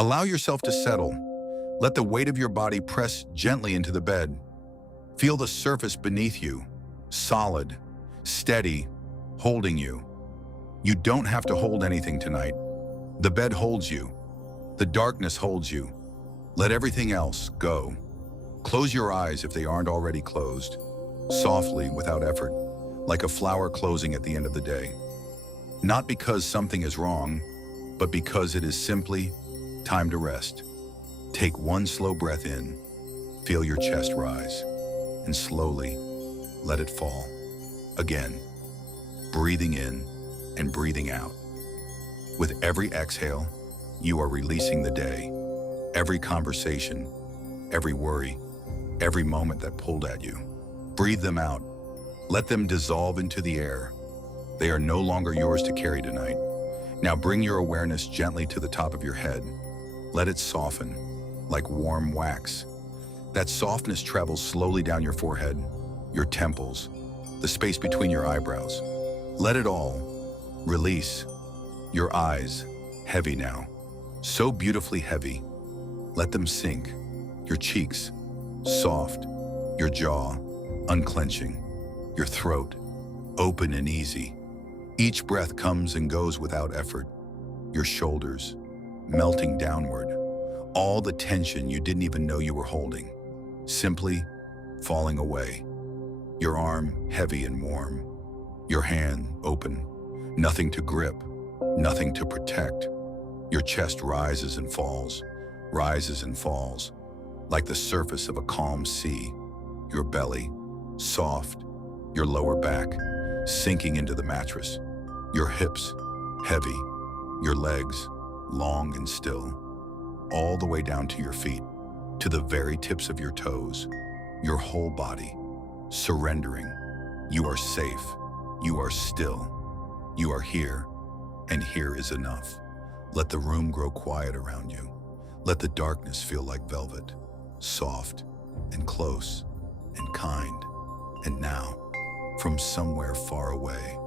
Allow yourself to settle. Let the weight of your body press gently into the bed. Feel the surface beneath you, solid, steady, holding you. You don't have to hold anything tonight. The bed holds you. The darkness holds you. Let everything else go. Close your eyes if they aren't already closed, softly, without effort, like a flower closing at the end of the day. Not because something is wrong, but because it is simply time to rest. Take one slow breath in, feel your chest rise, and slowly let it fall. Again, breathing in and breathing out. With every exhale, you are releasing the day, every conversation, every worry, every moment that pulled at you. Breathe them out. Let them dissolve into the air. They are no longer yours to carry tonight. Now bring your awareness gently to the top of your head. Let it soften, like warm wax. That softness travels slowly down your forehead, your temples, the space between your eyebrows. Let it all release. Your eyes, heavy now, so beautifully heavy. Let them sink. Your cheeks, soft. Your jaw, unclenching. Your throat, open and easy. Each breath comes and goes without effort. Your shoulders, melting downward. All the tension you didn't even know you were holding, simply falling away. Your arm, heavy and warm. Your hand, open. Nothing to grip, nothing to protect. Your chest rises and falls, like the surface of a calm sea. Your belly, soft. Your lower back, sinking into the mattress. Your hips, heavy. Your legs, long and still. All the way down to your feet, to the very tips of your toes. Your whole body, surrendering. You are safe. You are still. You are here, and here is enough. Let the room grow quiet around you. Let the darkness feel like velvet, soft and close and kind. And now, from somewhere far away,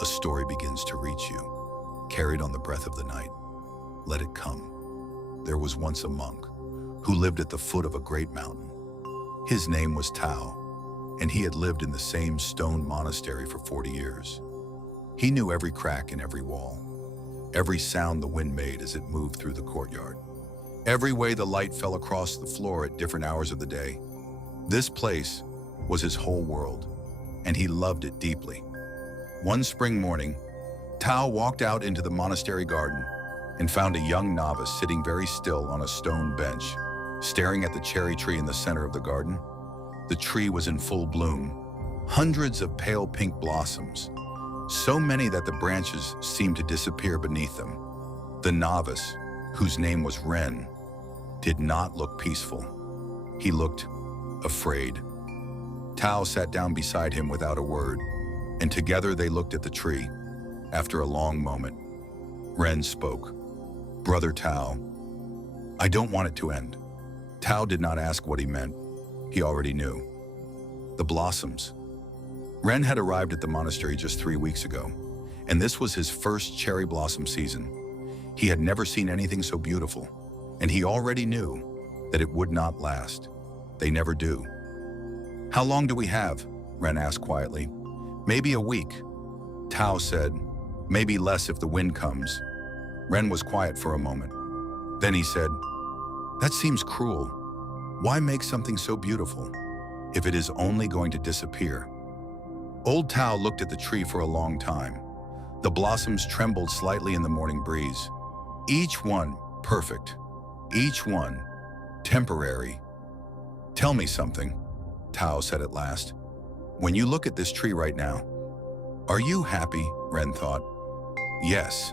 a story begins to reach you, carried on the breath of the night. Let it come. There was once a monk who lived at the foot of a great mountain. His name was Tao, and he had lived in the same stone monastery for 40 years. He knew every crack in every wall, every sound the wind made as it moved through the courtyard, every way the light fell across the floor at different hours of the day. This place was his whole world, and he loved it deeply. One spring morning, Tao walked out into the monastery garden and found a young novice sitting very still on a stone bench, staring at the cherry tree in the center of the garden. The tree was in full bloom, hundreds of pale pink blossoms, so many that the branches seemed to disappear beneath them. The novice, whose name was Ren, did not look peaceful. He looked afraid. Tao sat down beside him without a word, and together they looked at the tree. After a long moment, Ren spoke. "Brother Tao, I don't want it to end." Tao did not ask what he meant. He already knew. The blossoms. Ren had arrived at the monastery just 3 weeks ago, and this was his first cherry blossom season. He had never seen anything so beautiful, and he already knew that it would not last. They never do. "How long do we have?" Ren asked quietly. "Maybe a week." Tao said, "Maybe less if the wind comes." Ren was quiet for a moment. Then he said, "That seems cruel. Why make something so beautiful if it is only going to disappear?" Old Tao looked at the tree for a long time. The blossoms trembled slightly in the morning breeze. Each one perfect. Each one temporary. "Tell me something," Tao said at last. "When you look at this tree right now, are you happy?" Ren thought. "Yes,"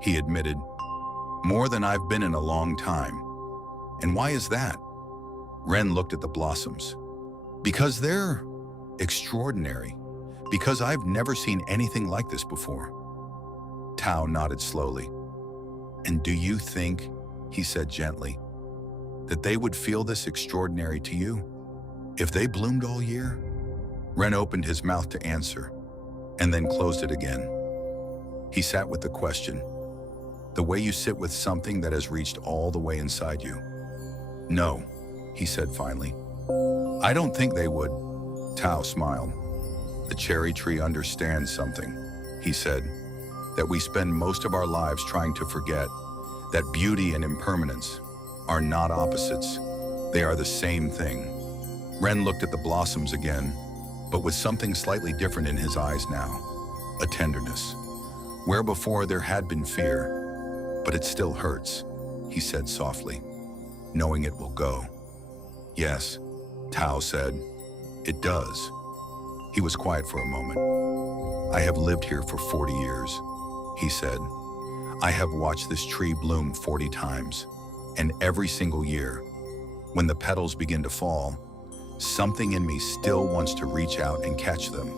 he admitted. "More than I've been in a long time." "And why is that?" Ren looked at the blossoms. "Because they're extraordinary. Because I've never seen anything like this before." Tao nodded slowly. "And do you think," he said gently, "that they would feel this extraordinary to you if they bloomed all year?" Ren opened his mouth to answer, and then closed it again. He sat with the question. The way you sit with something that has reached all the way inside you. No, he said finally. I don't think they would. Tao smiled. The cherry tree understands something, he said, that we spend most of our lives trying to forget, that beauty and impermanence are not opposites. They are the same thing. Ren looked at the blossoms again, but with something slightly different in his eyes now. A tenderness. Where before there had been fear, but it still hurts, he said softly, knowing it will go. Yes, Tao said, it does. He was quiet for a moment. I have lived here for 40 years, he said. I have watched this tree bloom 40 times, and every single year, when the petals begin to fall, something in me still wants to reach out and catch them.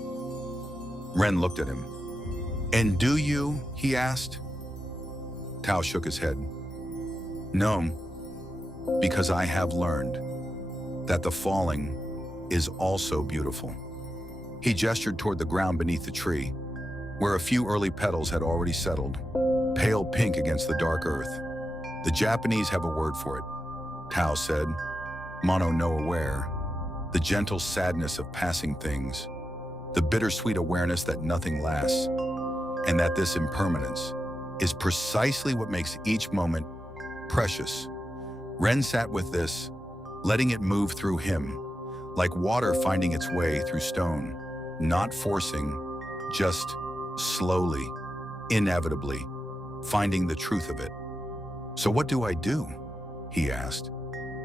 Ren looked at him. And do you? He asked. Tao shook his head. No, because I have learned that the falling is also beautiful. He gestured toward the ground beneath the tree, where a few early petals had already settled, pale pink against the dark earth. The Japanese have a word for it, Tao said, mono no aware, the gentle sadness of passing things, the bittersweet awareness that nothing lasts, and that this impermanence is precisely what makes each moment precious. Ren sat with this, letting it move through him, like water finding its way through stone, not forcing, just slowly, inevitably, finding the truth of it. So what do I do? He asked.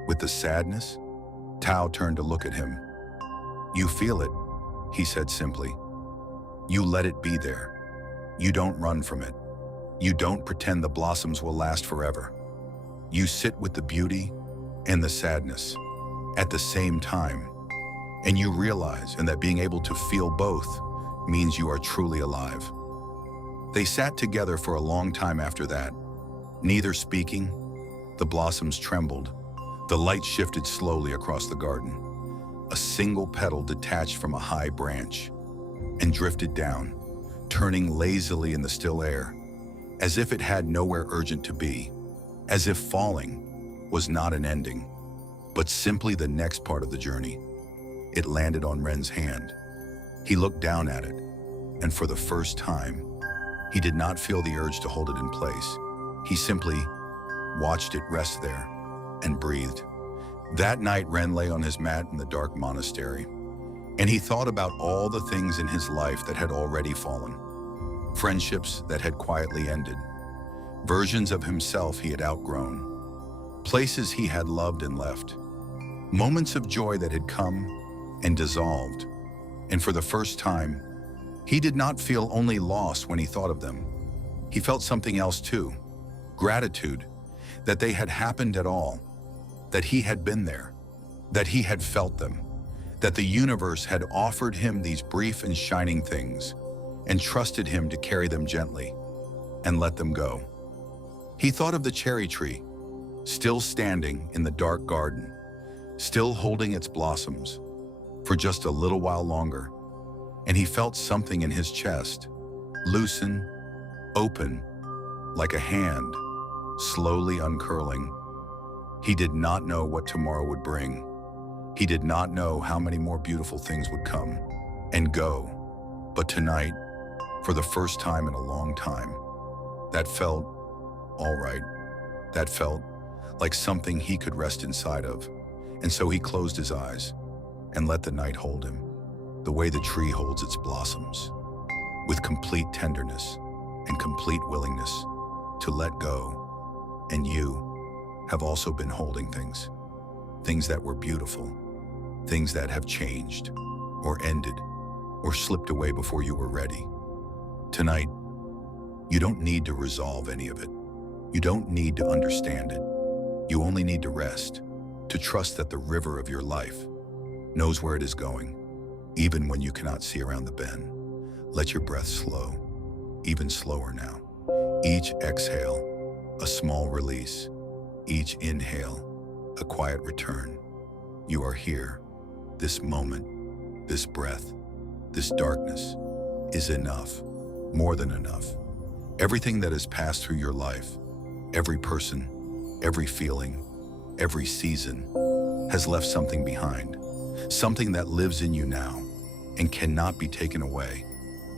With the sadness, Tao turned to look at him. You feel it, he said simply. You let it be there. You don't run from it. You don't pretend the blossoms will last forever. You sit with the beauty and the sadness at the same time, and you realize that being able to feel both means you are truly alive. They sat together for a long time after that, neither speaking. The blossoms trembled. The light shifted slowly across the garden. A single petal detached from a high branch and drifted down, turning lazily in the still air, as if it had nowhere urgent to be, as if falling was not an ending, but simply the next part of the journey. It landed on Ren's hand. He looked down at it, and for the first time, he did not feel the urge to hold it in place. He simply watched it rest there and breathed. That night, Ren lay on his mat in the dark monastery, and he thought about all the things in his life that had already fallen, friendships that had quietly ended, versions of himself he had outgrown, places he had loved and left, moments of joy that had come and dissolved. And for the first time, he did not feel only loss when he thought of them. He felt something else too, gratitude, that they had happened at all, that he had been there, that he had felt them, that the universe had offered him these brief and shining things and trusted him to carry them gently and let them go. He thought of the cherry tree, still standing in the dark garden, still holding its blossoms for just a little while longer, and he felt something in his chest, loosen, open, like a hand, slowly uncurling. He did not know what tomorrow would bring. He did not know how many more beautiful things would come and go. But tonight, for the first time in a long time, that felt all right. That felt like something he could rest inside of. And so he closed his eyes and let the night hold him, the way the tree holds its blossoms, with complete tenderness and complete willingness to let go. And you have also been holding things that were beautiful, things that have changed or ended or slipped away before you were ready. Tonight, you don't need to resolve any of it. You don't need to understand it. You only need to rest, to trust that the river of your life knows where it is going, even when you cannot see around the bend. Let your breath slow, even slower now. Each exhale, a small release. Each inhale, a quiet return. You are here. This moment, this breath, this darkness is enough, more than enough. Everything that has passed through your life Every person, every feeling, every season has left something behind, something that lives in you now and cannot be taken away.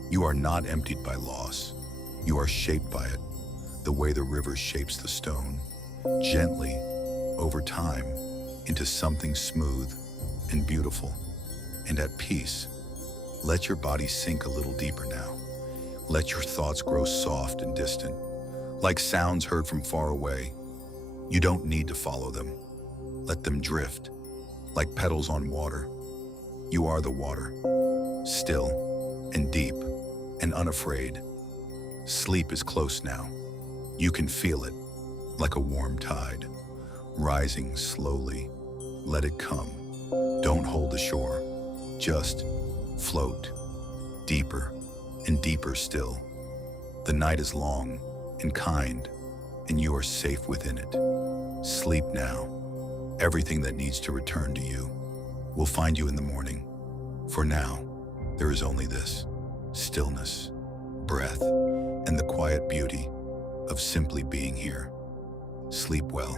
You are not emptied by loss. You are shaped by it, the way the river shapes the stone, gently, over time, into something smooth and beautiful and at peace. Let your body sink a little deeper now. Let your thoughts grow soft and distant, like sounds heard from far away. You don't need to follow them. Let them drift, like petals on water. You are the water, still and deep and unafraid. Sleep is close now. You can feel it, like a warm tide, rising slowly. Let it come. Don't hold the shore. Just float, deeper and deeper still. The night is long and kind, and you are safe within it. Sleep now. Everything that needs to return to you will find you in the morning. For now, there is only this: stillness, breath, and the quiet beauty of simply being here. Sleep well.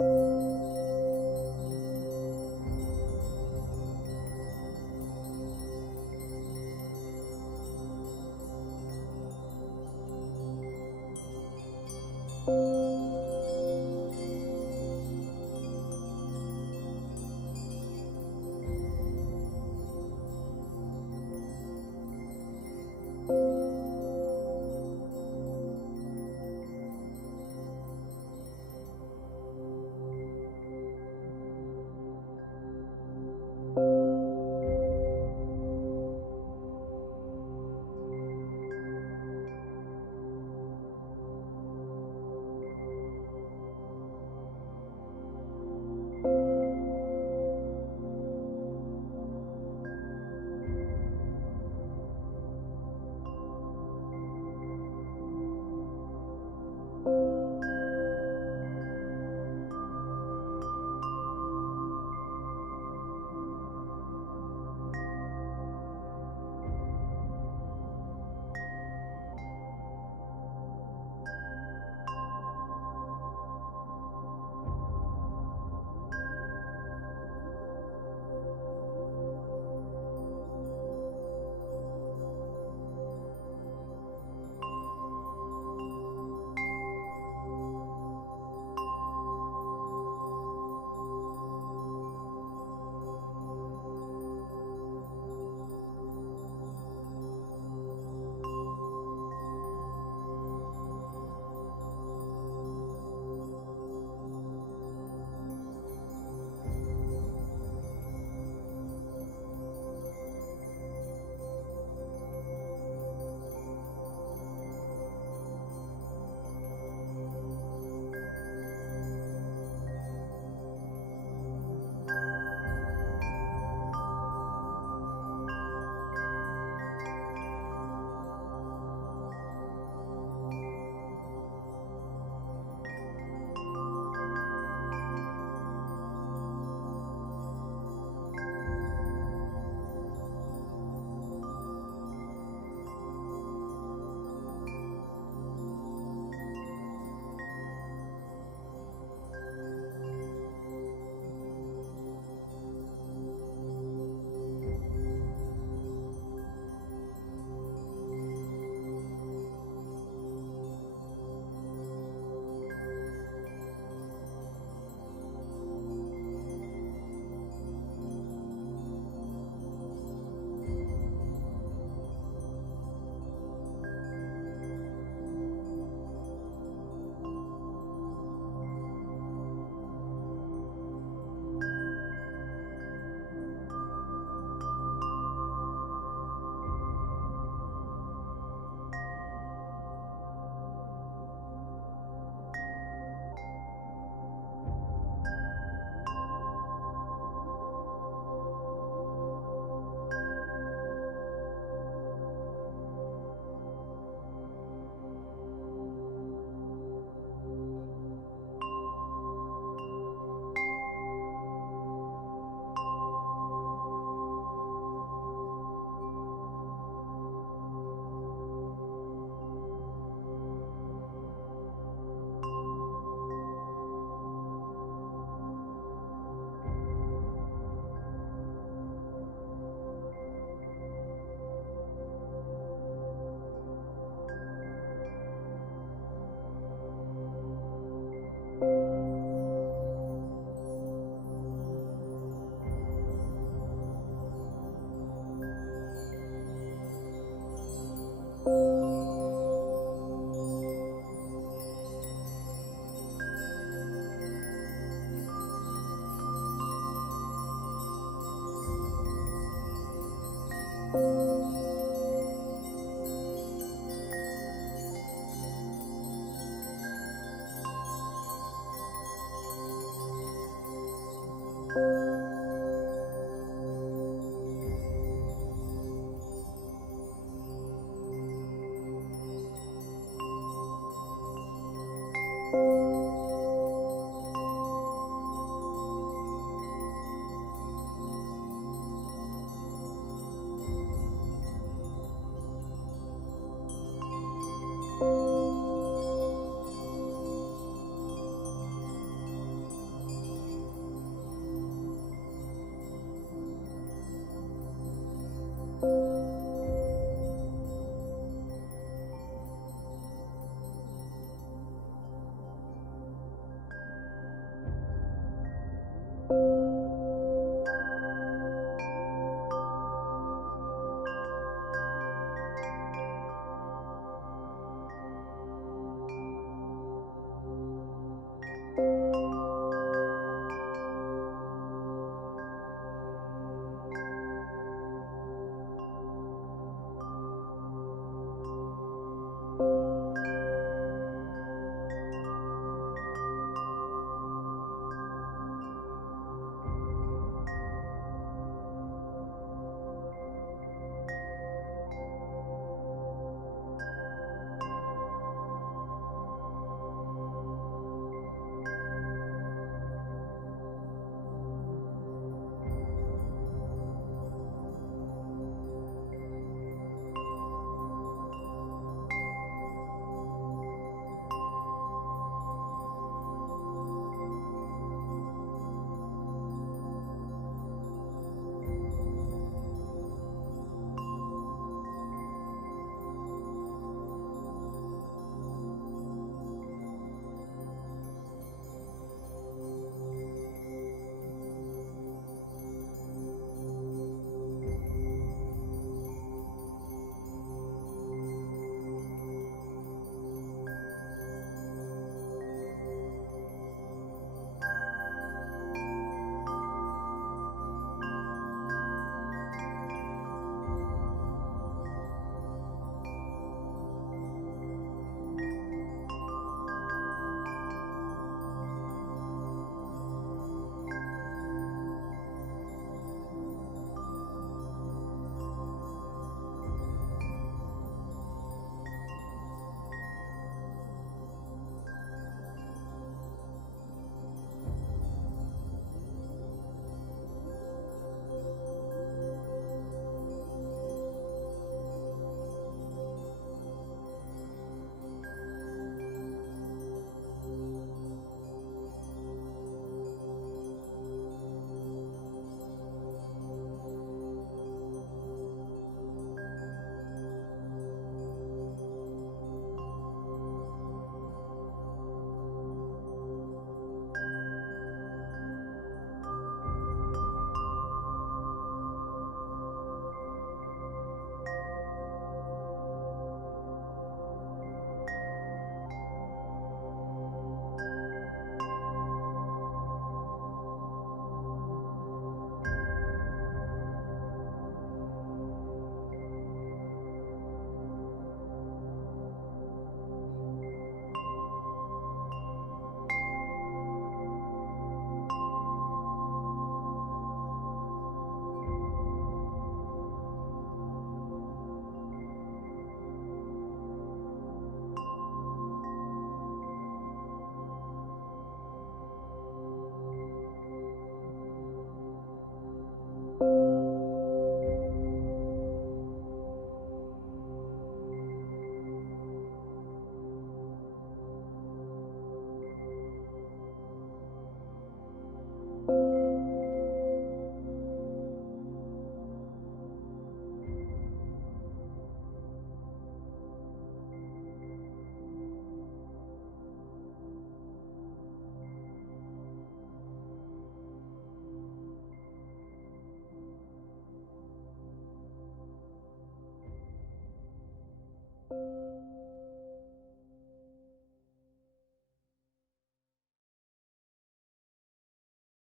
you.